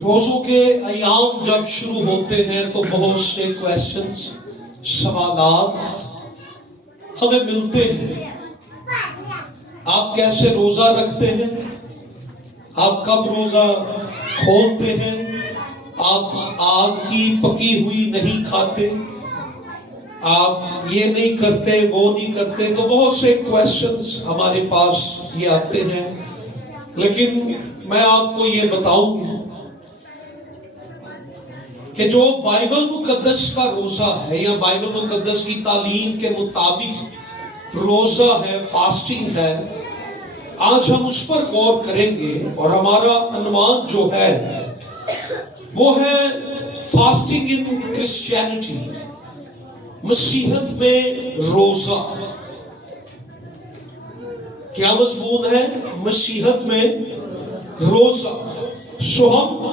روزوں کے ایام جب شروع ہوتے ہیں تو بہت سے کویسچنز، سوالات ہمیں ملتے ہیں۔ آپ کیسے روزہ رکھتے ہیں؟ آپ کب روزہ کھولتے ہیں؟ آپ آگ کی پکی ہوئی نہیں کھاتے؟ آپ یہ نہیں کرتے، وہ نہیں کرتے؟ تو بہت سے کویسچنز ہمارے پاس یہ آتے ہیں، لیکن میں آپ کو یہ بتاؤں کہ جو بائبل مقدس کا روزہ ہے یا بائبل مقدس کی تعلیم کے مطابق روزہ ہے، فاسٹنگ ہے، آج ہم اس پر غور کریں گے۔ اور ہمارا عنوان جو ہے وہ ہے فاسٹنگ ان کرسچینٹی، مسیحیت میں روزہ۔ کیا مضمون ہے؟ مسیحیت میں روزہ۔ ہم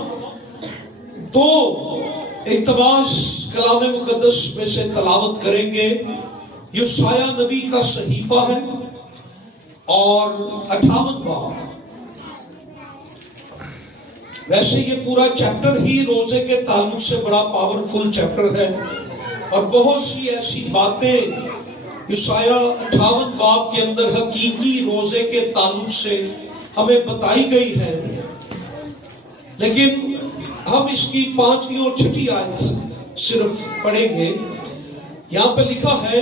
دو اقتباس کلام مقدس میں سے تلاوت کریں گے۔ یوشیا نبی کا صحیفہ ہے اور 58 باب۔ ویسے یہ پورا چیپٹر ہی روزے کے تعلق سے بڑا پاورفل چیپٹر ہے، اور بہت سی ایسی باتیں یوشیا 58 باب کے اندر حقیقی روزے کے تعلق سے ہمیں بتائی گئی ہے۔ لیکن ہم اس کی 5ویں اور 6ٹھی آیت صرف پڑھیں گے۔ یہاں پہ لکھا ہے،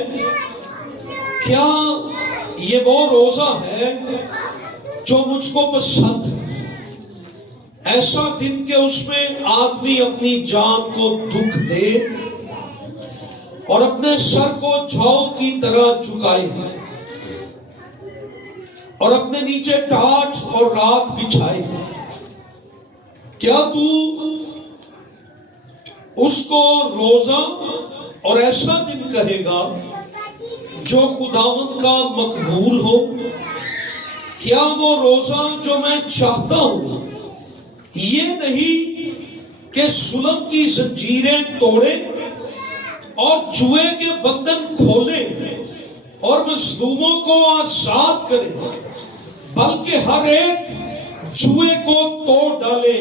کیا یہ وہ روزہ ہے جو مجھ کو پسند ہے، ایسا دن کہ اس میں آدمی اپنی جان کو دکھ دے اور اپنے سر کو جھاؤ کی طرح جھکائے اور اپنے نیچے ٹاٹ اور راکھ بچھائے؟ کیا تو اس کو روزہ اور ایسا دن کہے گا جو خداوند کا مقبول ہو؟ کیا وہ روزہ جو میں چاہتا ہوں یہ نہیں کہ ظلم کی زنجیریں توڑے اور جوئے کے بندھن کھولے اور مظلوموں کو آزاد کرے، بلکہ ہر ایک جوئے کو توڑ ڈالے؟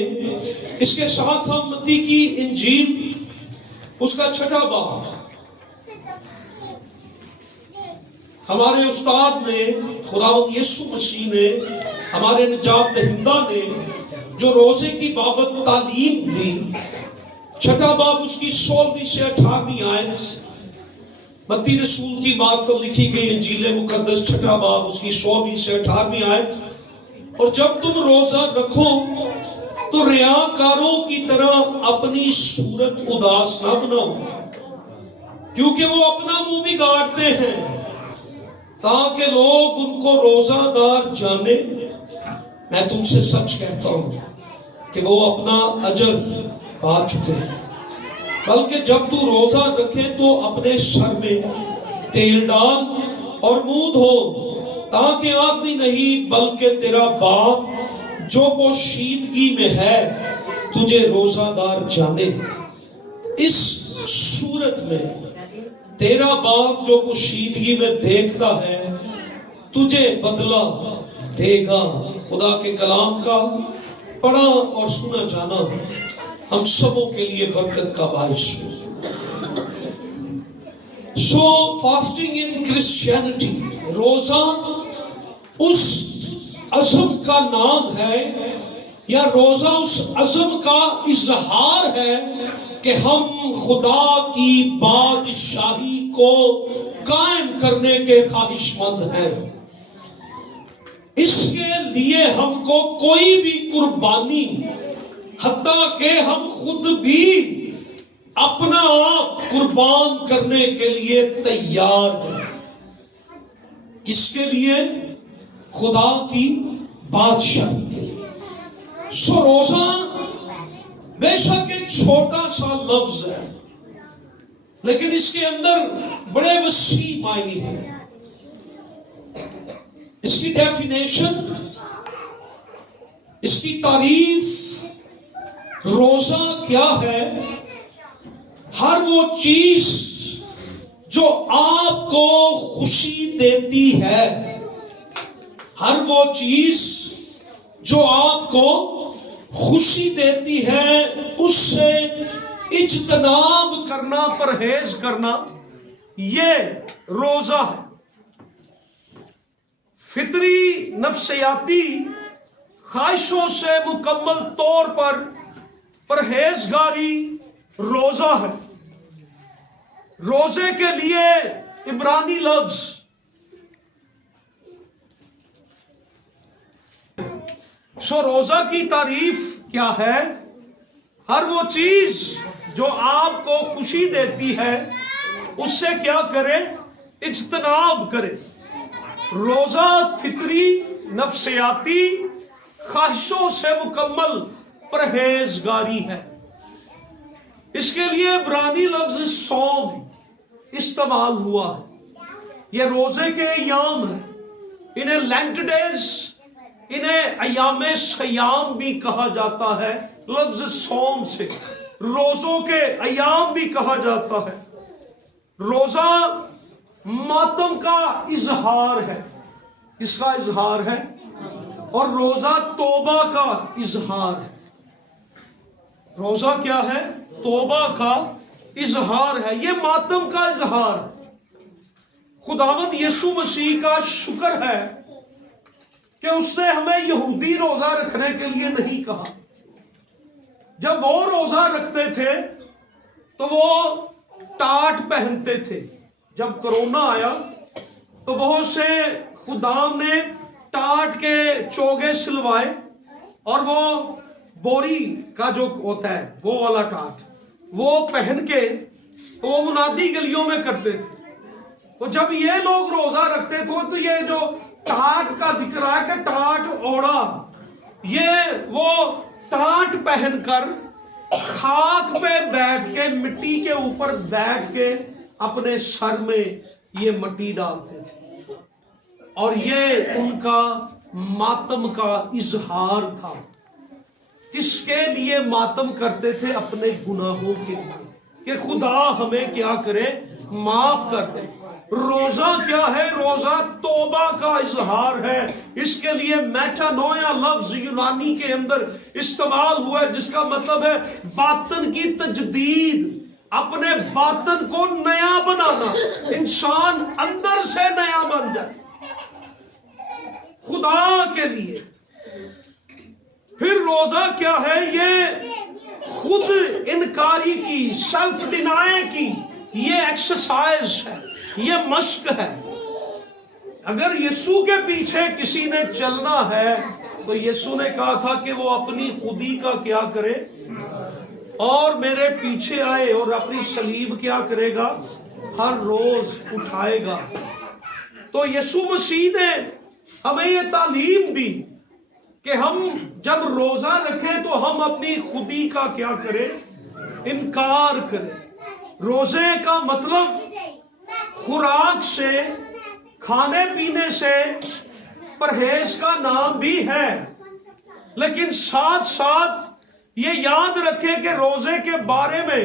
اس کے ساتھ ہم متی کی انجیل اس کا 6واں باب، ہمارے استاد نے، خداوند یسوع مسیح نے، ہمارے نجات دہندہ نے جو روزے کی بابت تعلیم دی، 6واں باب اس کی 16ویں سے 18ویں آیت، متی رسول کی معرفت لکھی گئی انجیل مقدس 6واں باب اس کی 16ویں سے 18ویں آیت۔ اور جب تم روزہ رکھو تو ریاکاروں کی طرح اپنی صورت اداس نہ بناؤ، کیونکہ وہ اپنا منہ بگاڑتے ہیں تاکہ لوگ ان کو روزہ دار جانے۔ میں تم سے سچ کہتا ہوں کہ وہ اپنا اجر پا چکے ہیں۔ بلکہ جب تو روزہ رکھے تو اپنے سر میں تیل ڈال اور منہ دھو، تاکہ آدمی نہیں بلکہ تیرا باپ جو پوشیدگی میں ہے تجھے روزہ دار جانے۔ اس صورت میں تیرا باپ جو پوشیدگی میں دیکھتا ہے تجھے بدلہ دے گا۔ خدا کے کلام کا پڑھا اور سنا جانا ہم سبوں کے لیے برکت کا باعث ہو۔ فاسٹنگ ان کرسچینٹی، روزہ اس عزم کا نام ہے، یا روزہ اس عزم کا اظہار ہے کہ ہم خدا کی بادشاہی کو قائم کرنے کے خواہش مند ہیں۔ اس کے لیے ہم کو کوئی بھی قربانی، حتیٰ کہ ہم خود بھی اپنا آپ قربان کرنے کے لیے تیار ہیں۔ کس کے لیے؟ خدا کی بادشاہی کے لیے۔ روزہ بے شک ایک چھوٹا سا لفظ ہے، لیکن اس کے اندر بڑے وسیع معنی ہیں۔ اس کی ڈیفینیشن، اس کی تعریف، روزہ کیا ہے؟ ہر وہ چیز جو آپ کو خوشی دیتی ہے، ہر وہ چیز جو آپ کو خوشی دیتی ہے اس سے اجتناب کرنا، پرہیز کرنا، یہ روزہ ہے۔ فطری نفسیاتی خواہشوں سے مکمل طور پر پرہیزگاری روزہ ہے۔ روزے کے لیے عبرانی لفظ روزہ کی تعریف کیا ہے؟ ہر وہ چیز جو آپ کو خوشی دیتی ہے اس سے کیا کرے؟ اجتناب کرے۔ روزہ فطری نفسیاتی خواہشوں سے مکمل پرہیزگاری ہے۔ اس کے لیے عبرانی لفظ صوم استعمال ہوا ہے۔ یہ روزے کے ایام ہیں، انہیں لینٹ ڈیز، انہیں ایام سیام بھی کہا جاتا ہے، لفظ صوم سے روزوں کے ایام بھی کہا جاتا ہے۔ روزہ ماتم کا اظہار ہے۔ کس کا اظہار ہے؟ اور روزہ توبہ کا اظہار ہے۔ روزہ کیا ہے؟ توبہ کا اظہار ہے، یہ ماتم کا اظہار ہے۔ خداوند یسوع مسیح کا شکر ہے کہ اس نے ہمیں یہودی روزہ رکھنے کے لیے نہیں کہا۔ جب وہ روزہ رکھتے تھے تو وہ ٹاٹ پہنتے تھے۔ جب کرونا آیا تو بہت سے خدام نے ٹاٹ کے چوگے سلوائے اور وہ بوری کا جو ہوتا ہے وہ والا ٹاٹ وہ پہن کے وہ منادی گلیوں میں کرتے تھے۔ تو جب یہ لوگ روزہ رکھتے تھے تو یہ جو ٹاٹ کا ذکر ہے کہ ٹاٹ اوڑا، یہ وہ ٹاٹ پہن کر خاک پہ بیٹھ کے، مٹی کے اوپر بیٹھ کے اپنے سر میں یہ مٹی ڈالتے تھے، اور یہ ان کا ماتم کا اظہار تھا۔ کس کے لیے ماتم کرتے تھے؟ اپنے گناہوں کے لیے، کہ خدا ہمیں کیا کرے؟ معاف کر دے۔ روزہ کیا ہے؟ روزہ توبہ کا اظہار ہے۔ اس کے لیے میٹانویا لفظ یونانی کے اندر استعمال ہوا ہے، جس کا مطلب ہے باطن کی تجدید، اپنے باطن کو نیا بنانا، انسان اندر سے نیا بن جائے خدا کے لیے۔ پھر روزہ کیا ہے؟ یہ خود انکاری کی، سیلف ڈینائی کی یہ ایکسرسائز ہے، یہ مشق ہے۔ اگر یسوع کے پیچھے کسی نے چلنا ہے تو یسوع نے کہا تھا کہ وہ اپنی خودی کا کیا کرے اور میرے پیچھے آئے، اور اپنی صلیب کیا کرے گا؟ ہر روز اٹھائے گا۔ تو یسوع مسیح نے ہمیں یہ تعلیم دی کہ ہم جب روزہ رکھیں تو ہم اپنی خودی کا کیا کریں؟ انکار کریں۔ روزے کا مطلب خوراک سے، کھانے پینے سے پرہیز کا نام بھی ہے، لیکن ساتھ ساتھ یہ یاد رکھیں کہ روزے کے بارے میں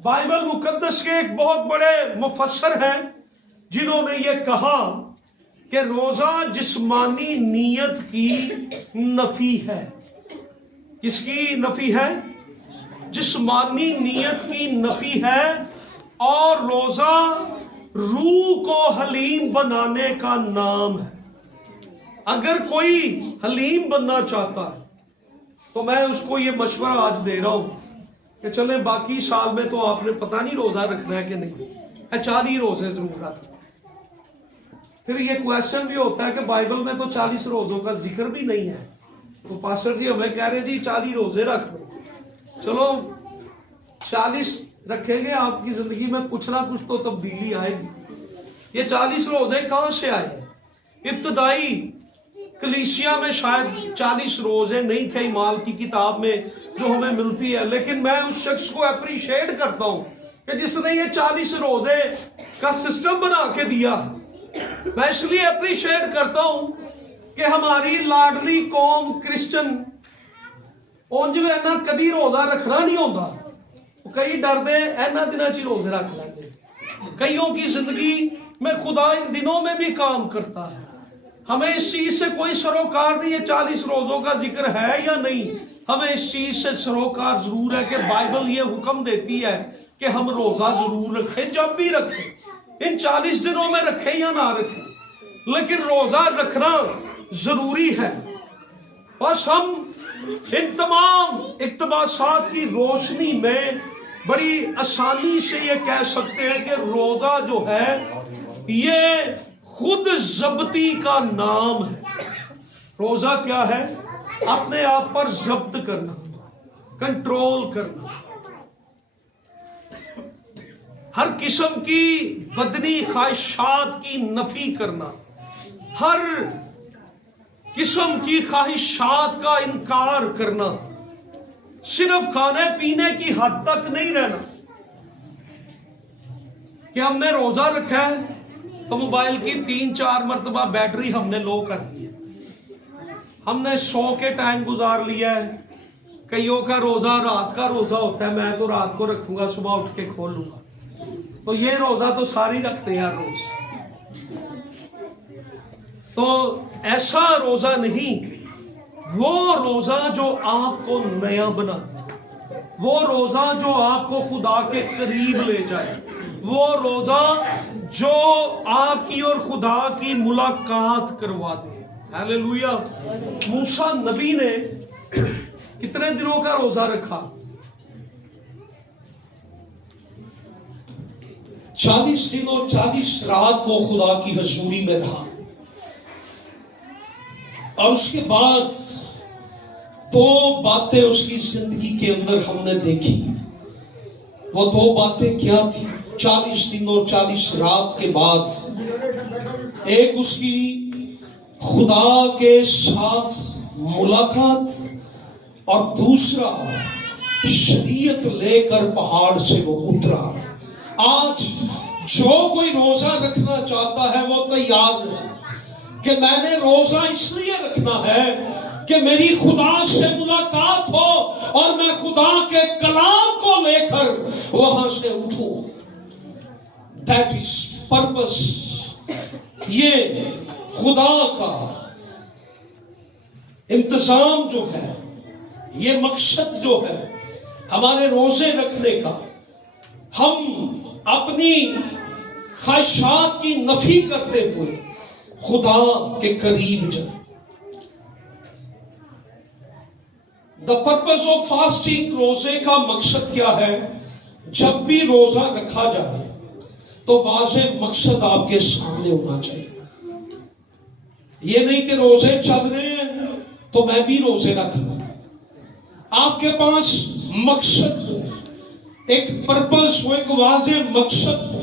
بائبل مقدس کے ایک بہت بڑے مفسر ہیں جنہوں نے یہ کہا کہ روزہ جسمانی نیت کی نفی ہے۔ کس کی نفی ہے؟ جسمانی نیت کی نفی ہے، اور روزہ روح کو حلیم بنانے کا نام ہے۔ اگر کوئی حلیم بننا چاہتا ہے تو میں اس کو یہ مشورہ آج دے رہا ہوں کہ چلیں باقی سال میں تو آپ نے پتہ نہیں روزہ رکھنا ہے کہ نہیں، 40 روزے ضرور رکھنا۔ پھر یہ کویسچن بھی ہوتا ہے کہ بائبل میں تو 40 روزوں کا ذکر بھی نہیں ہے، تو پاسٹر جی ہمیں کہہ رہے جی 40 روزے رکھ لو۔ چلو 40 رکھیں گے، آپ کی زندگی میں کچھ نہ کچھ تو تبدیلی آئے گی۔ یہ 40 روزے کہاں سے آئے؟ ابتدائی کلیسیا میں شاید 40 روزے نہیں تھے اعمال کی کتاب میں جو ہمیں ملتی ہے، لیکن میں اس شخص کو اپریشیٹ کرتا ہوں کہ جس نے یہ 40 روزے کا سسٹم بنا کے دیا۔ میں اس لیے اپریشیٹ کرتا ہوں کہ ہماری لاڈلی قوم کرسچن اونج میں اینا کدی روزہ رکھنا نہیں ہوتا، کئی ڈر دے اینا دنوں چی روزے رکھ لیتے۔ کئیوں کی زندگی میں خدا ان دنوں میں بھی کام کرتا ہے۔ ہمیں اس چیز سے کوئی سروکار نہیں ہے 40 روزوں کا ذکر ہے یا نہیں، ہمیں اس چیز سے سروکار ضرور ہے کہ بائبل یہ حکم دیتی ہے کہ ہم روزہ ضرور رکھیں، جب بھی رکھیں، ان 40 دنوں میں رکھیں یا نہ رکھیں، لیکن روزہ رکھنا ضروری ہے۔ بس ہم ان تمام اقتباسات کی روشنی میں بڑی آسانی سے یہ کہہ سکتے ہیں کہ روزہ جو ہے یہ خود ضبطی کا نام ہے۔ روزہ کیا ہے؟ اپنے آپ پر ضبط کرنا، کنٹرول کرنا، ہر قسم کی بدنی خواہشات کی نفی کرنا، ہر قسم کی خواہشات کا انکار کرنا، صرف کھانے پینے کی حد تک نہیں رہنا کہ ہم نے روزہ رکھا ہے تو موبائل کی 3-4 مرتبہ بیٹری ہم نے لو کر دی ہے، ہم نے سو کے ٹائم گزار لیا ہے۔ کئیوں کا روزہ رات کا روزہ ہوتا ہے، میں تو رات کو رکھوں گا، صبح اٹھ کے کھول لوں گا، تو یہ روزہ تو ساری رکھتے ہیں روز۔ تو ایسا روزہ نہیں، وہ روزہ جو آپ کو نیا بنا، وہ روزہ جو آپ کو خدا کے قریب لے جائے، وہ روزہ جو آپ کی اور خدا کی ملاقات کروا دے۔ ہاللیلویا۔ موسیٰ نبی نے کتنے دنوں کا روزہ رکھا؟ 40 دن اور 40 رات وہ خدا کی حضوری میں رہا، اور اس کے بعد 2 باتیں اس کی زندگی کے اندر ہم نے دیکھی۔ وہ 2 باتیں کیا تھی؟ 40 دن اور 40 رات کے بعد ایک اس کی خدا کے ساتھ ملاقات، اور دوسرا شریعت لے کر پہاڑ سے وہ اترا۔ آج جو کوئی روزہ رکھنا چاہتا ہے وہ تیار ہے کہ میں نے روزہ اس لیے رکھنا ہے کہ میری خدا سے ملاقات ہو اور میں خدا کے کلام کو لے کر وہاں سے اٹھوں۔ That is purpose۔ یہ خدا کا انتظام جو ہے، یہ مقصد جو ہے ہمارے روزے رکھنے کا، ہم اپنی خواہشات کی نفی کرتے ہوئے خدا کے قریب جائیں۔ The purpose of fasting، روزے کا مقصد کیا ہے؟ جب بھی روزہ رکھا جائے تو واضح مقصد آپ کے سامنے ہونا چاہیے۔ یہ نہیں کہ روزے چل رہے ہیں تو میں بھی روزے رکھ لوں۔ آپ کے پاس مقصد ہو، ایک پرپس ہو، ایک واضح مقصد ہو۔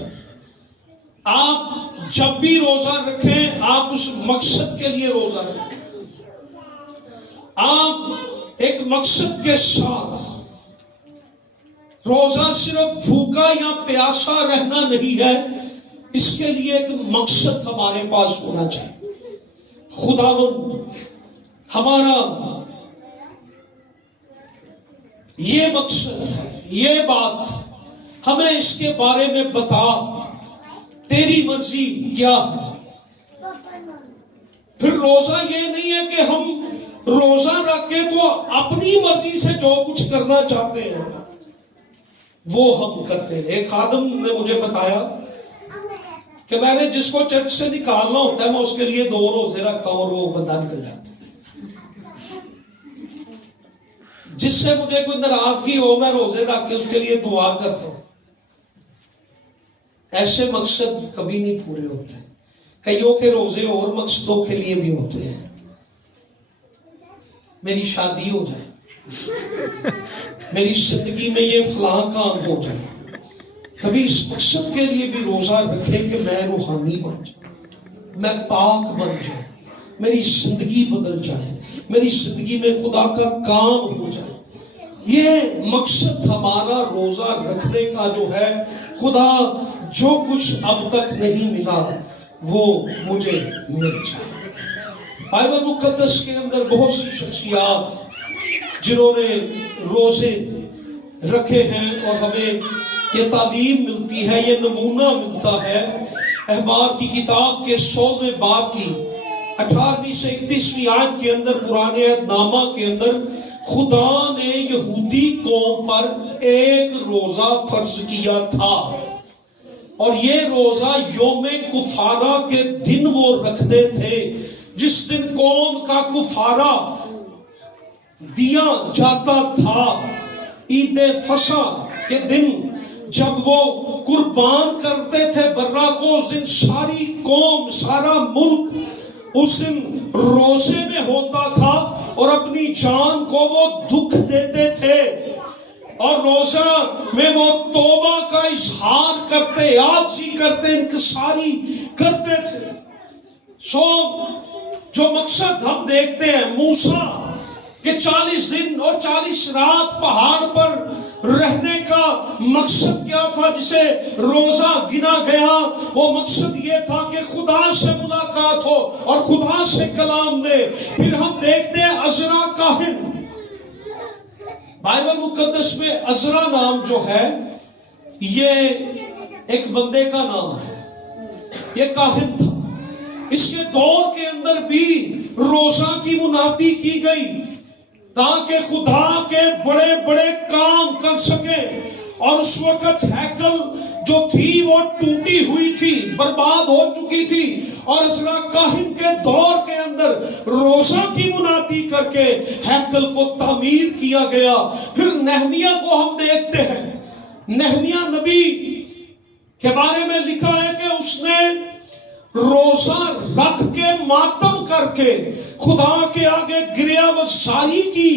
آپ جب بھی روزہ رکھیں آپ اس مقصد کے لیے روزہ رکھیں۔ آپ ایک مقصد کے ساتھ، روزہ صرف بھوکا یا پیاسا رہنا نہیں ہے، اس کے لیے ایک مقصد ہمارے پاس ہونا چاہیے۔ خداوند ہمارا یہ مقصد ہے، یہ بات ہمیں اس کے بارے میں بتا، تیری مرضی کیا ہے۔ پھر روزہ یہ نہیں ہے کہ ہم روزہ رکھ کے تو اپنی مرضی سے جو کچھ کرنا چاہتے ہیں وہ ہم کرتے ہیں۔ ایک خادم نے مجھے بتایا کہ میں نے جس کو چرچ سے نکالنا ہوتا ہے میں اس کے لیے 2 روزے رکھتا ہوں اور وہ بندہ نکل جاتا ہے۔ جس سے مجھے کوئی ناراضگی ہو میں روزے رکھ کے اس کے لیے دعا کرتا ہوں۔ ایسے مقصد کبھی نہیں پورے ہوتے۔ کئیوں کے روزے اور مقصدوں کے لیے بھی ہوتے ہیں، میری شادی ہو جائے، میری زندگی میں یہ فلاں کام ہو جائے۔ کبھی اس مقصد کے لیے بھی روزہ رکھے کہ میں روحانی بن جاؤں، میں پاک بن جاؤں، میری زندگی بدل جائے، میری زندگی میں خدا کا کام ہو جائے۔ یہ مقصد ہمارا روزہ رکھنے کا جو ہے، خدا جو کچھ اب تک نہیں ملا وہ مجھے مل جائے۔ بائبل مقدس کے اندر بہت سی شخصیات جنہوں نے روزے رکھے ہیں اور ہمیں یہ تعلیم ملتی ہے، یہ نمونہ ملتا ہے۔ احبار کی کتاب کے 100ویں باب کی 18ویں سے 31ویں آیت کے اندر، پرانے عہد نامہ کے اندر خدا نے یہودی قوم پر ایک روزہ فرض کیا تھا، اور یہ روزہ یوم کفارہ کے دن وہ رکھتے تھے، جس دن قوم کا کفارہ دیا جاتا تھا۔ عید فصح کے دن جب وہ قربان کرتے تھے برا کو، اس دن ساری قوم، سارا ملک اس دن روزے میں ہوتا تھا، اور اپنی جان کو وہ دکھ دیتے تھے، اور روزہ میں وہ توبہ کا اظہار کرتے، عاجزی کرتے، انکساری کرتے تھے۔ جو مقصد ہم دیکھتے ہیں موسیٰ کہ 40 دن اور 40 رات پہاڑ پر رہنے کا مقصد کیا تھا، جسے روزہ گنا گیا، وہ مقصد یہ تھا کہ خدا سے ملاقات ہو اور خدا سے کلام لے۔ پھر ہم دیکھتے ہیں عزرا کاہن، بائبل مقدس میں عزرا نام جو ہے یہ ایک بندے کا نام ہے، یہ کاہن تھا۔ اس کے دور کے اندر بھی روزہ کی منادی کی گئی تاکہ خدا کے بڑے بڑے کام کر سکے، اور اس وقت ہیکل جو تھی وہ ٹوٹی ہوئی تھی، برباد ہو چکی تھی، اور عزرا کاہن کے دور کے اندر روزہ کی منادی کر کے ہیکل کو تعمیر کیا گیا۔ پھر نہمیہ کو ہم دیکھتے ہیں، نہمیہ نبی کے بارے میں لکھا ہے کہ اس نے روزہ رکھ کے ماتم کر کے خدا کے آگے گریہ وزاری کی،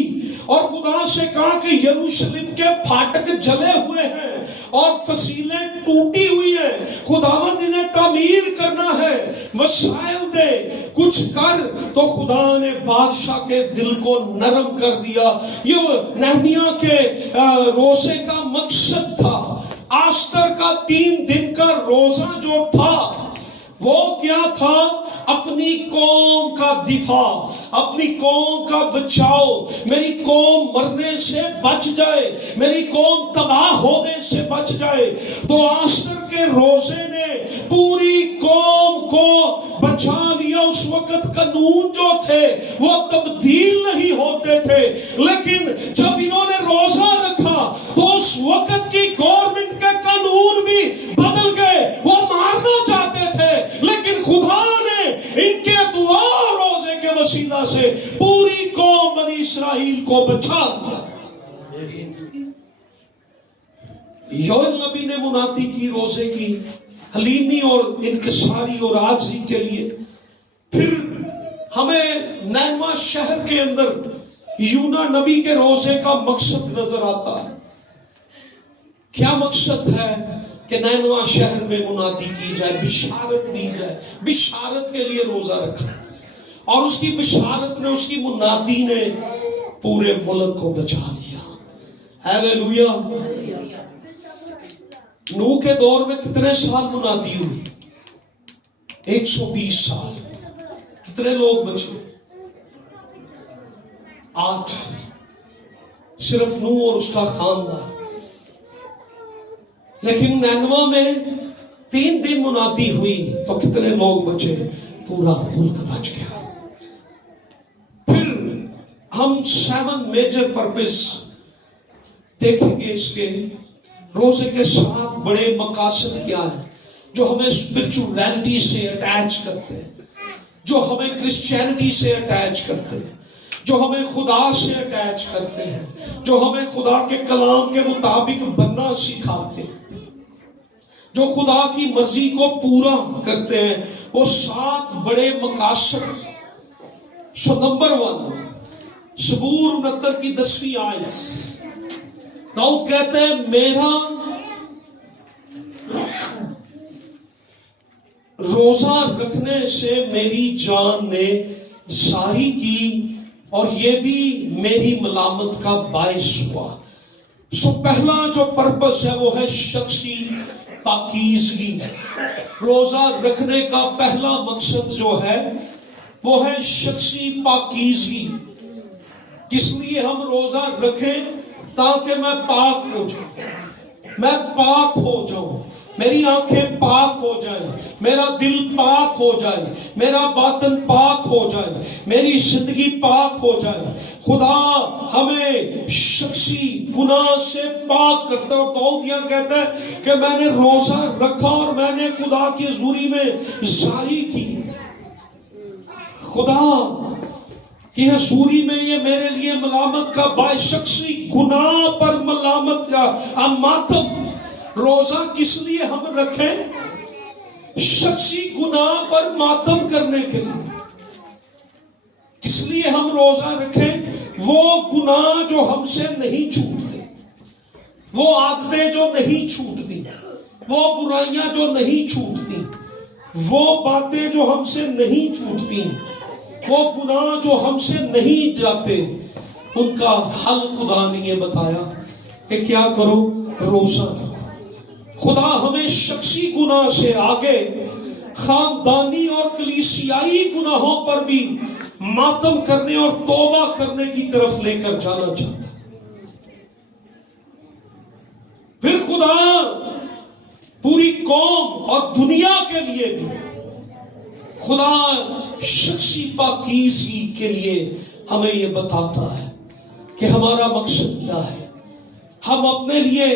اور خدا سے کہا کہ یروشلم کے پھاٹک جلے ہوئے ہیں اور فصیلیں ٹوٹی ہوئی ہیں، خداوند انہیں تعمیر کرنا ہے، وسائل دے، کچھ کر۔ تو خدا نے بادشاہ کے دل کو نرم کر دیا۔ یہ نہمیہ کے روزے کا مقصد تھا۔ آستر کا 3 دن کا روزہ جو تھا وہ کیا تھا؟ اپنی قوم کا دفاع، اپنی قوم کا بچاؤ، میری قوم مرنے سے بچ جائے، میری قوم تباہ ہونے سے بچ جائے۔ تو آستر کے روزے نے پوری قوم کو بچا لیا۔ اس وقت قانون جو تھے وہ تبدیل نہیں ہوتے تھے، لیکن جب انہوں نے روزہ رکھا تو اس وقت کی گورنمنٹ کے قانون بھی بدل گئے۔ وہ مارنا چاہتے تھے، لیکن خدا نے ان کے دعا روزے کے وسیلہ سے پوری قوم بنی اسرائیل کو بچا دیا۔ یوئیل نبی نے منادی کی روزے کی، حلیمی اور انکساری اور عاجزی کے لیے۔ پھر ہمیں نینوا شہر کے اندر یونا نبی کے روزے کا مقصد نظر آتا ہے۔ کیا مقصد ہے کہ نینوا شہر میں منادی کی جائے، بشارت دی جائے، بشارت کے لیے روزہ رکھا، اور اس کی بشارت نے، اس کی منادی نے پورے ملک کو بچا لیا۔ ہیلیلویا۔ نوح کے دور میں کتنے سال منادی ہوئی؟ 120 سال۔ کتنے لوگ بچے؟ 8، صرف نوح اور اس کا خاندان۔ لیکن نینوا میں 3 دن منادی ہوئی تو کتنے لوگ بچے؟ پورا ملک بچ گیا۔ پھر ہم 7 میجر پرپس دیکھیں گے اس کے۔ روزے کے 7 بڑے مقاصد کیا ہیں جو ہمیں اسپرچولیٹی سے اٹیچ کرتے ہیں، جو ہمیں کرسچینٹی سے اٹیچ کرتے ہیں، جو ہمیں خدا سے اٹیچ کرتے ہیں، جو ہمیں خدا کے کلام کے مطابق بننا سکھاتے ہیں، جو خدا کی مرضی کو پورا کرتے ہیں۔ وہ 7 بڑے مقاصد۔ نمبر 1، زبور 69 کی 10ویں آیت، داؤد کہتے ہیں میرا روزہ رکھنے سے میری جان نے زاری کی، اور یہ بھی میری ملامت کا باعث ہوا۔ پہلا جو پرپس ہے وہ ہے شخصی پاکیزگی۔ روزہ رکھنے کا پہلا مقصد جو ہے وہ ہے شخصی پاکیزگی۔ کس لیے ہم روزہ رکھیں؟ تاکہ میں پاک ہو جاؤں، میں پاک ہو جاؤں، میری آنکھیں پاک ہو جائیں، میرا دل پاک ہو جائے، میرا باطن پاک ہو جائے، میری زندگی پاک ہو جائے۔ خدا ہمیں شخصی گناہ سے پاک کرتا ہے. اور داؤدیہ کہتا ہے کہ میں نے روزہ رکھا اور میں نے خدا کی حضوری میں زاری کی. خدا کی حضوری میں یہ میرے لیے ملامت کا باعث. شخصی گناہ پر ملامت کا ماتم. روزہ کس لیے ہم رکھیں؟ شخصی گناہ پر ماتم کرنے کے لیے. کس لیے ہم روزہ رکھیں؟ وہ گناہ جو ہم سے نہیں چھوٹتے، وہ عادتیں جو نہیں چھوٹتی، وہ برائیاں جو نہیں چھوٹتی، وہ باتیں جو ہم سے نہیں چھوٹتی، وہ گناہ جو ہم سے نہیں جاتے، ان کا حل خدا نے یہ بتایا کہ کیا کرو؟ روزہ رکھو. خدا ہمیں شخصی گناہ سے آگے خاندانی اور کلیسیائی گناہوں پر بھی ماتم کرنے اور توبہ کرنے کی طرف لے کر جانا چاہتا. پھر خدا پوری قوم اور دنیا کے لیے بھی خدا شخصی پاکیزگی کے لیے ہمیں یہ بتاتا ہے کہ ہمارا مقصد کیا ہے. ہم اپنے لیے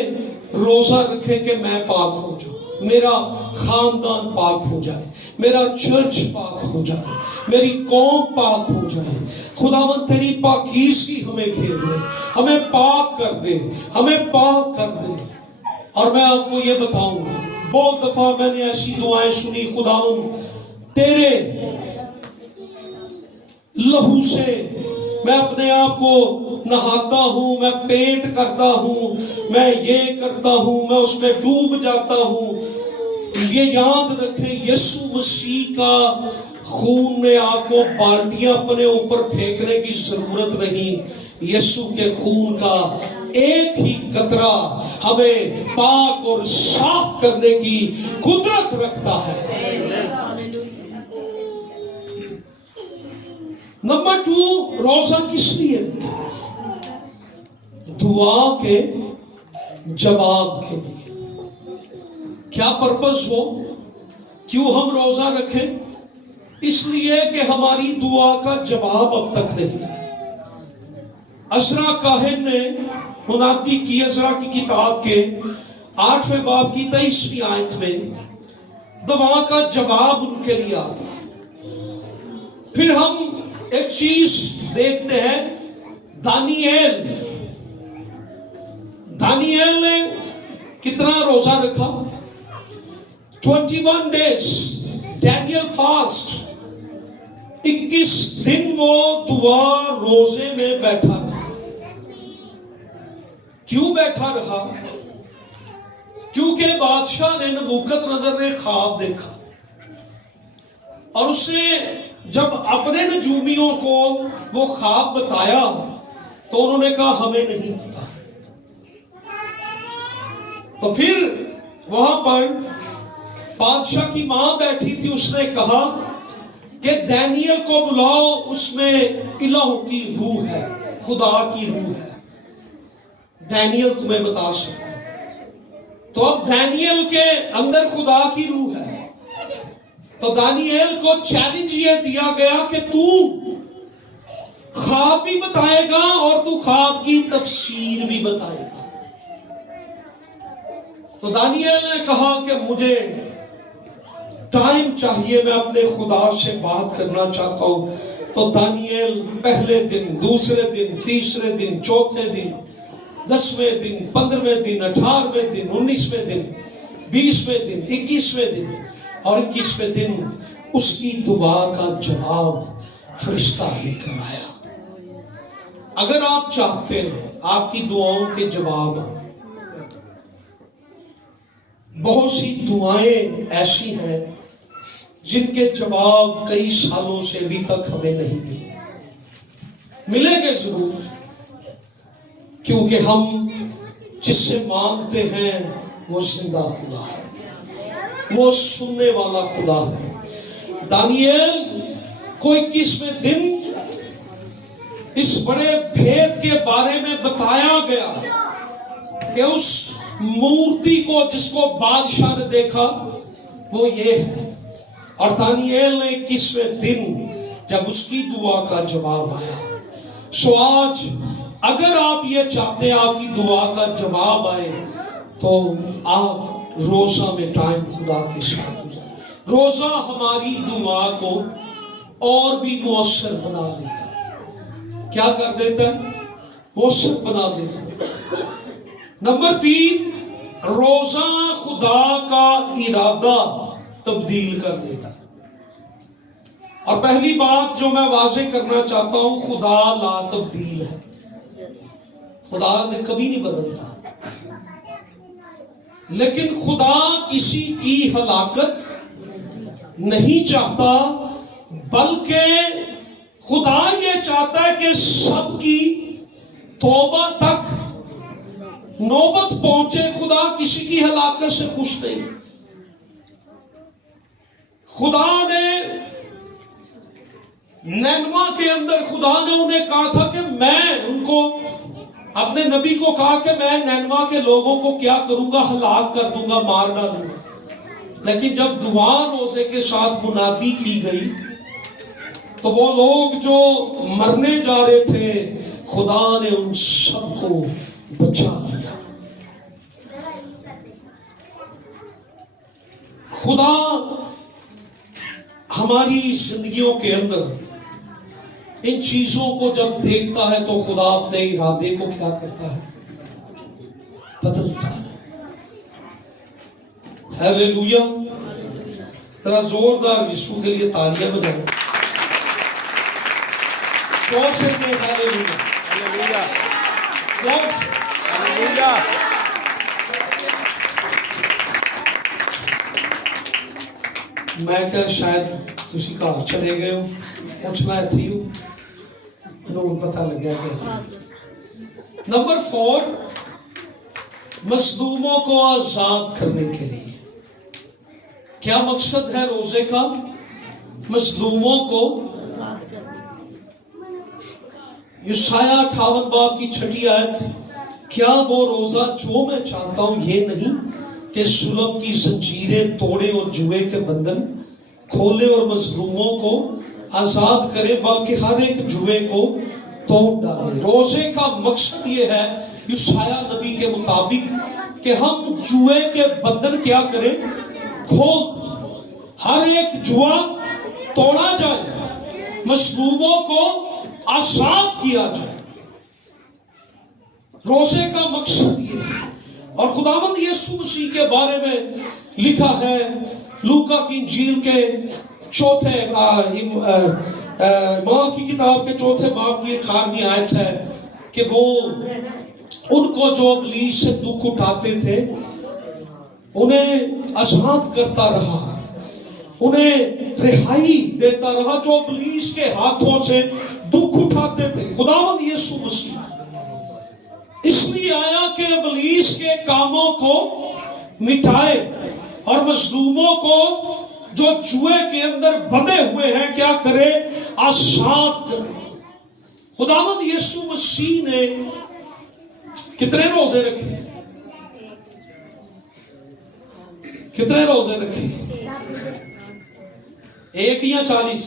روزہ رکھیں کہ میں پاک ہو جاؤں، میرا خاندان پاک ہو جائے، میرا چرچ پاک ہو جائے، میری قوم پاک ہو جائے. خداوند تیری پاکیزگی ہمیں گھیر لے، ہمیں پاک کر دے، ہمیں پاک کر دے. اور میں آپ کو یہ بتاؤں، بہت دفعہ میں نے ایسی دعائیں سنی، خداوند تیرے لہو سے میں اپنے آپ کو نہاتا ہوں، میں پینٹ کرتا ہوں، میں یہ کرتا ہوں، میں اس میں ڈوب جاتا ہوں. یہ یاد رکھیں یسوع مسیح کا خون میں آپ کو بالٹیاں اپنے اوپر پھینکنے کی ضرورت نہیں. یسوع کے خون کا ایک ہی قطرہ ہمیں پاک اور صاف کرنے کی قدرت رکھتا ہے. نمبر 2، روزہ کس لیے؟ دعا کے جواب کے لیے. کیا پرپس ہو؟ کیوں ہم روزہ رکھیں؟ اس لیے کہ ہماری دعا کا جواب اب تک نہیں ہے. عزرا کاہن نے منادی کی عزرا کی کتاب کے 8ویں باب کی 23ویں آیت میں دعا کا جواب ان کے لیے آتا ہے. پھر ہم ایک چیز دیکھتے ہیں، دانییل نے کتنا روزہ رکھا؟ 21 days ڈینیل فاسٹ. 21 دن وہ دعا روزے میں بیٹھا رہا. کیوں بیٹھا رہا؟ کیونکہ بادشاہ نے نبوکت نظر نے خواب دیکھا، اور اس نے جب اپنے نجومیوں کو وہ خواب بتایا تو انہوں نے کہا ہمیں نہیں پتا. تو پھر وہاں پر بادشاہ کی ماں بیٹھی تھی، اس نے کہا کہ دانیل کو بلاؤ، اس میں الہ کی روح ہے، خدا کی روح ہے، دانیل تمہیں بتا سکتا ہے. تو اب دانیل کے اندر خدا کی روح ہے، تو دانیل کو چیلنج یہ دیا گیا کہ تو خواب بھی بتائے گا اور تو خواب کی تفسیر بھی بتائے گا. تو دانیل نے کہا کہ مجھے ٹائم چاہیے، میں اپنے خدا سے بات کرنا چاہتا ہوں. تو دانیل پہلے دن، دوسرے دن، تیسرے دن، چوتھے دن، 10ویں دن، 15ویں دن، 18ویں دن، 19ویں دن، 20ویں دن، 21ویں دن، اور 21ویں دن اس کی دعا کا جواب فرشتہ لے کر آیا. اگر آپ چاہتے ہیں آپ کی دعاؤں کے جواب آئیں، بہت سی دعائیں ایسی ہیں جن کے جواب کئی سالوں سے ابھی تک ہمیں نہیں ملیں گے ضرور، کیونکہ ہم جس سے مانگتے ہیں وہ زندہ خدا ہے، وہ سننے والا خدا ہے. دانیل کو 21ویں دن اس بڑے بھید کے بارے میں بتایا گیا کہ اس مورتی کو جس کو بادشاہ نے دیکھا وہ یہ ہے. اور دانیل نے 21ویں دن جب اس کی دعا کا جواب آیا سو آج اگر آپ یہ چاہتے ہیں آپ کی دعا کا جواب آئے تو آپ روزہ میں ٹائم خدا کے ساتھ گزاریں۔ روزہ ہماری دعا کو اور بھی مؤثر بنا دیتا ہے۔ کیا کر دیتا ہے؟ مؤثر بنا دیتا ہے۔ نمبر 3، روزہ خدا کا ارادہ تبدیل کر دیتا ہے۔ اور پہلی بات جو میں واضح کرنا چاہتا ہوں، خدا لا تبدیل ہے۔ خدا نے کبھی نہیں بدلتا، لیکن خدا کسی کی ہلاکت نہیں چاہتا، بلکہ خدا یہ چاہتا ہے کہ سب کی توبہ تک نوبت پہنچے۔ خدا کسی کی ہلاکت سے خوش نہیں۔ خدا نے نینوا کے اندر خدا نے انہیں کہا تھا کہ میں ان کو، اپنے نبی کو کہا کہ میں نینوا کے لوگوں کو کیا کروں گا؟ ہلاک کر دوں گا، مار ڈالوں گا۔ لیکن جب دعا روزے کے ساتھ منادی کی گئی تو وہ لوگ جو مرنے جا رہے تھے، خدا نے ان سب کو بچا لیا۔ خدا ہماری زندگیوں کے اندر ان چیزوں کو جب دیکھتا ہے تو خدا اپنے ارادے کو کیا کرتا ہے؟ بدلتا ہے۔ ہیلیلویا! ذرا زوردار یسوع کے لیے تالیاں بجائیں، زور سے کہ ہیلیلویا، زور سے ہیلیلویا۔ میں کیا شاید تسی گھر چلے گئے ہو، پوچھنا تھی ہو، مجھے پتہ لگ گیا کہ تھی۔ نمبر 4، مظلوموں کو آزاد کرنے کے لیے۔ کیا مقصد ہے روزے کا؟ مظلوموں کو، یسایہ 58 باب کی 6 آیت، کیا وہ روزہ جو میں چاہتا ہوں یہ نہیں کہ ظلم کی زنجیریں توڑے اور جوے کے بندھن کھولے اور مظلوموں کو آزاد کرے، بلکہ ہر ایک جوے کو توڑ ڈالے۔ روزے کا مقصد یہ ہے یسایہ نبی کے مطابق کہ ہم جوے کے بندھن کیا کریں؟ کھول، ہر ایک جوا توڑا جائے، مظلوموں کو آزاد کیا جائے۔ روزے کا مقصد یہ ہے۔ اور خداوند یسوع مسیح کے بارے میں لکھا ہے لوکا کی انجیل کے 4 ماہ کی کتاب کے 4 باب کی 18ویں آیت ہے کہ وہ ان کو جو ابلیس سے دکھ اٹھاتے تھے انہیں آزاد کرتا رہا، انہیں رہائی دیتا رہا جو ابلیس کے ہاتھوں سے دکھ اٹھاتے تھے۔ خداوند یسوع مسیح اس لیے آیا کہ ابلیس کے کاموں کو مٹائے اور مظلوموں کو جو جوئے کے اندر بندھے ہوئے ہیں کیا کرے؟ آزاد کرے۔ خداوند یسوع مسیح نے کتنے روزے رکھے؟ کتنے روزے رکھے؟ 1 یا 40؟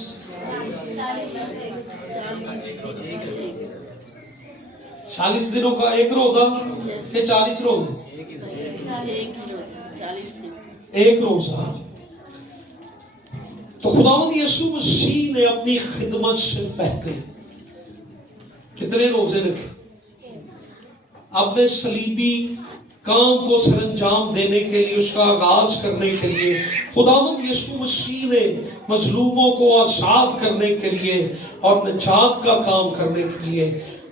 40 دنوں کا ایک روزہ سے 40 روزے؟ ایک روزہ۔ تو خداوند یسوع مسیح نے اپنی خدمت سے پہلے کتنے روزے رکھے؟ اپنے صلیبی کام کو سر انجام دینے کے لیے، اس کا آغاز کرنے کے لیے خداوند یسوع مسیح نے مظلوموں کو آزاد کرنے کے لیے اور نجات کا کام کرنے کے لیے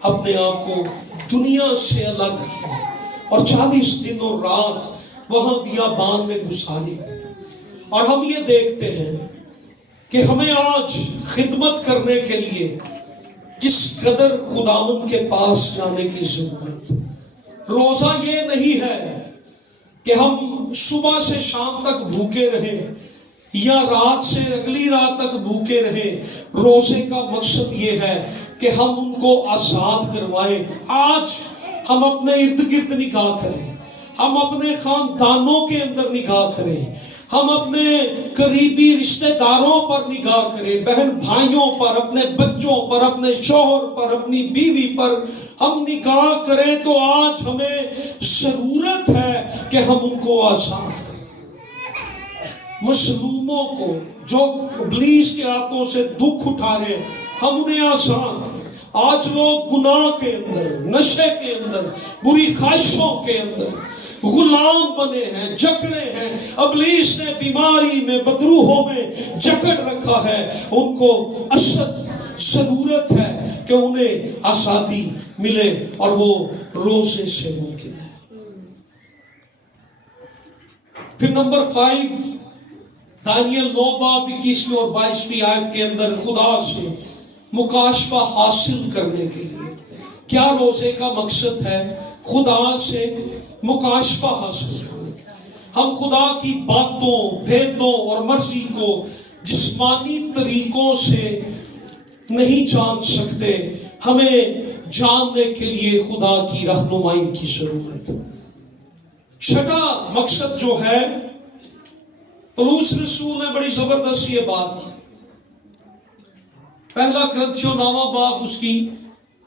اپنے آپ کو دنیا سے الگ کیا اور 40 دن اور رات وہاں بیابان میں گزارے۔ اور ہم یہ دیکھتے ہیں کہ ہمیں آج خدمت کرنے کے لیے کس قدر خداوند کے پاس جانے کی ضرورت۔ روزہ یہ نہیں ہے کہ ہم صبح سے شام تک بھوکے رہیں یا رات سے اگلی رات تک بھوکے رہیں۔ روزے کا مقصد یہ ہے کہ ہم ان کو آزاد کروائیں۔ آج ہم اپنے ارد گرد نگاہ کریں، ہم اپنے خاندانوں کے اندر نگاہ کریں، ہم اپنے قریبی رشتہ داروں پر نگاہ کریں، بہن بھائیوں پر، اپنے بچوں پر، اپنے شوہر پر، اپنی بیوی پر ہم نگاہ کریں، تو آج ہمیں ضرورت ہے کہ ہم ان کو آزاد کریں۔ مظلوموں کو جو ابلیس کے ہاتھوں سے دکھ اٹھا رہے ہیں، ہم انہیں آزاد کریں۔ آج لوگ گناہ کے اندر، نشے کے اندر، بری خواہشوں کے اندر غلام بنے ہیں، جکڑے ہیں۔ ابلیس نے بیماری میں، بدروحوں میں جکڑ رکھا ہے۔ ان کو اشد ضرورت ہے کہ انہیں آزادی ملے، اور وہ روزے سے ممکن ہے۔ پھر نمبر 5، دانیل 9 باب 21 اور 22 آیت کے اندر خدا سے مکاشفہ حاصل کرنے کے لیے کیا روزے کا مقصد ہے؟ خدا سے مکاشفہ حاصل کرنے۔ ہم خدا کی باتوں، بھیدوں اور مرضی کو جسمانی طریقوں سے نہیں جان سکتے، ہمیں جاننے کے لیے خدا کی رہنمائی کی ضرورت ہے۔ چھٹا مقصد جو ہے، پولس رسول نے بڑی زبردست یہ بات کی۔ پہلا کرنتھیوں 9 باب اس کی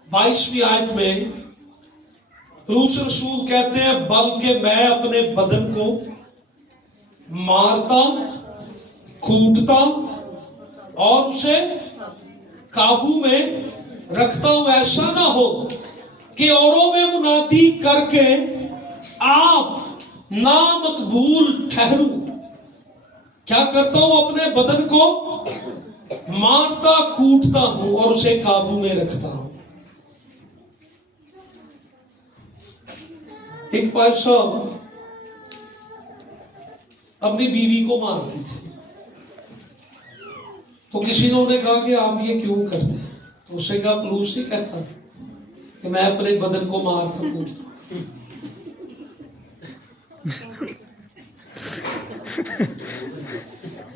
22 آیت میں پولس رسول کہتے ہیں، بلکہ میں اپنے بدن کو مارتا، کوٹتا اور اسے قابو میں رکھتا ہوں، ایسا نہ ہو کہ اوروں میں منادی کر کے آپ نامقبول ٹھہروں۔ کیا کرتا ہوں؟ اپنے بدن کو مارتا، کوٹتا ہوں اور اسے قابو میں رکھتا ہوں۔ ایک بادشاہ اپنی بیوی کو مارتی تھی، تو کسی نے انہیں کہا کہ آپ یہ کیوں کرتے ہیں؟ تو اسے کہا، پولس نہیں کہتا کہ میں اپنے بدن کو مارتا، کوٹتا ہوں۔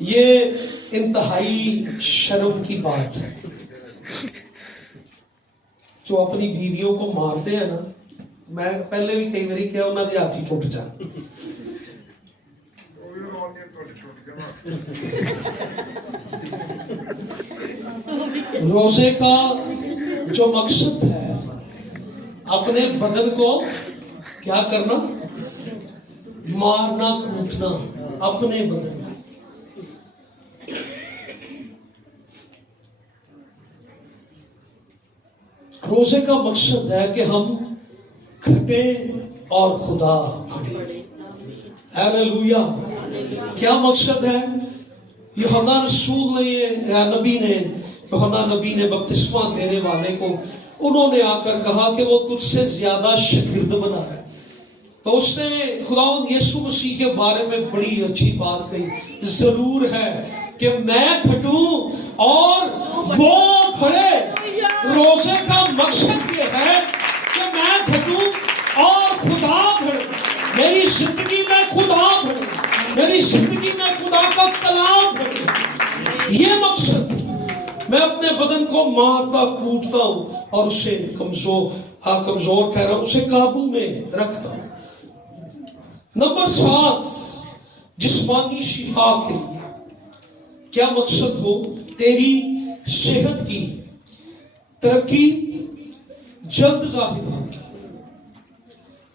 یہ انتہائی شرم کی بات ہے۔ جو اپنی بیویوں کو مارتے ہیں نا، میں پہلے بھی کئی باری کیا، انہوں نے ہاتھ ہی ٹوٹ جان۔ روزے کا جو مقصد ہے، اپنے بدن کو کیا کرنا؟ مارنا، کوٹنا، اپنے بدن کو۔ روزے کا مقصد ہے کہ ہم گھٹیں اور خدا بڑھے۔ ہاللیلویا۔ کیا مقصد ہے؟ یوحنا رسول نے، یوحنا نبی نے بپتسمہ دینے والے کو، انہوں نے آ کر کہا کہ وہ تجھ سے زیادہ شاگرد بنا رہا ہے۔ تو اس نے خداوند یسوع مسیح کے بارے میں بڑی اچھی بات کہی، ضرور ہے کہ میں گھٹوں اور وہ بڑھے۔ روزے کا مقصد یہ ہے کہ میں گھٹوں اور خدا بڑھے، میری زندگی میں خدا بڑھے، میری زندگی میں خدا کا کلام بڑھے۔ یہ مقصد، میں اپنے بدن کو مارتا، کوٹتا ہوں اور اسے کمزور کہہ رہا ہوں، اسے قابو میں رکھتا ہوں۔ نمبر 7، جسمانی شفا کے لیے کیا مقصد ہو؟ تیری صحت کی ترقی جلد ظاہر ہوگی۔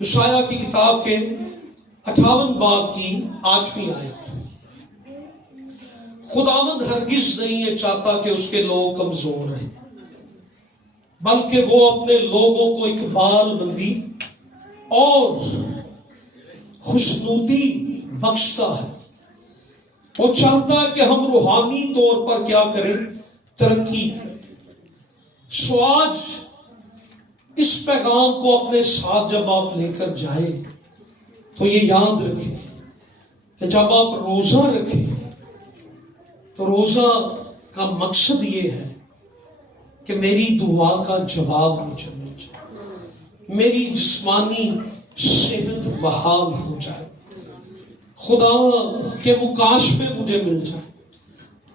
یشعیاء کی کتاب کے 58 باب کی 8ویں آیت، خداوند ہرگز نہیں یہ چاہتا کہ اس کے لوگ کمزور رہیں، بلکہ وہ اپنے لوگوں کو اقبال مندی اور خوشنودی بخشتا ہے۔ وہ چاہتا ہے کہ ہم روحانی طور پر کیا کریں؟ ترقی کریں۔ سو آج اس پیغام کو اپنے ساتھ جب آپ لے کر جائیں تو یہ یاد رکھیں کہ جب آپ روزہ رکھیں تو روزہ کا مقصد یہ ہے کہ میری دعا کا جواب مجھے مل جائے، میری جسمانی صحت بحال ہو جائے، خدا کے مکاشفے مجھے مل جائے،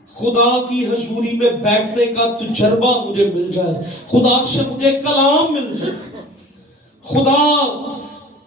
خدا کی حضوری میں بیٹھنے کا تجربہ مجھے مل جائے، خدا سے مجھے کلام مل جائے، خدا